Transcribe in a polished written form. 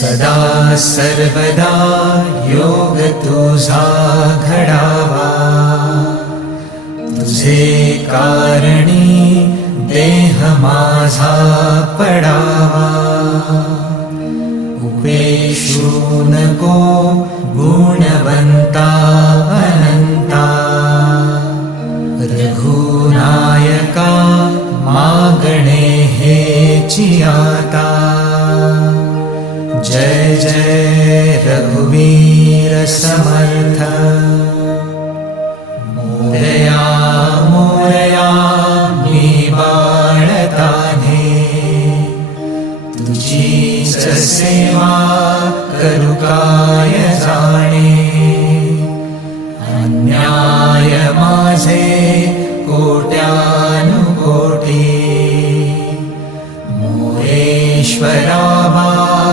सदा सर्वदा योग तुझा घडावा, तुझे कारणी देह माझा पडावा. उपेशू नको गुणवंता अनंता, रघुनायका मागणे हेची आता. जय जय रघुवीर समर्थ. मोरया मोरया मी बाळताने, तुझीच सेवा करू काय जाणे. अन्याय माझे कोट्यानुकोटी, मोरेश्वरा